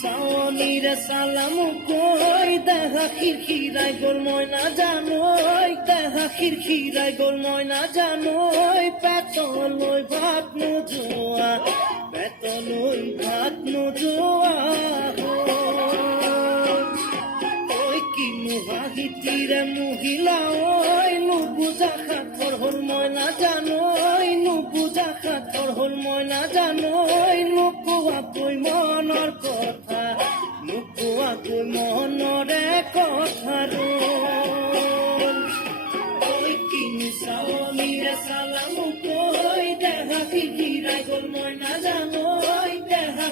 সাওয়ানিরে সালাম কই দেখা খিরখিরাই গোল ময়না জানোই দেখা খিরখিরাই গোল ময়না জানোই পেতলই ভাত নোজোয়া পেতলই ভাত নোজোয়া ওই কি মুহাহিতিরে মহিলা ওই নুবুজা খাতর হল ময়না জানোই নুবুজা খাতর হল ময়না জানোই নুকুয়া কই মনৰ কথা নুকুয়া কই মনৰে কথা ওই কি সাওয়ানিৰে সালাম কই দেখা খিৰখিৰাই গোল ময়না জানোই দেখা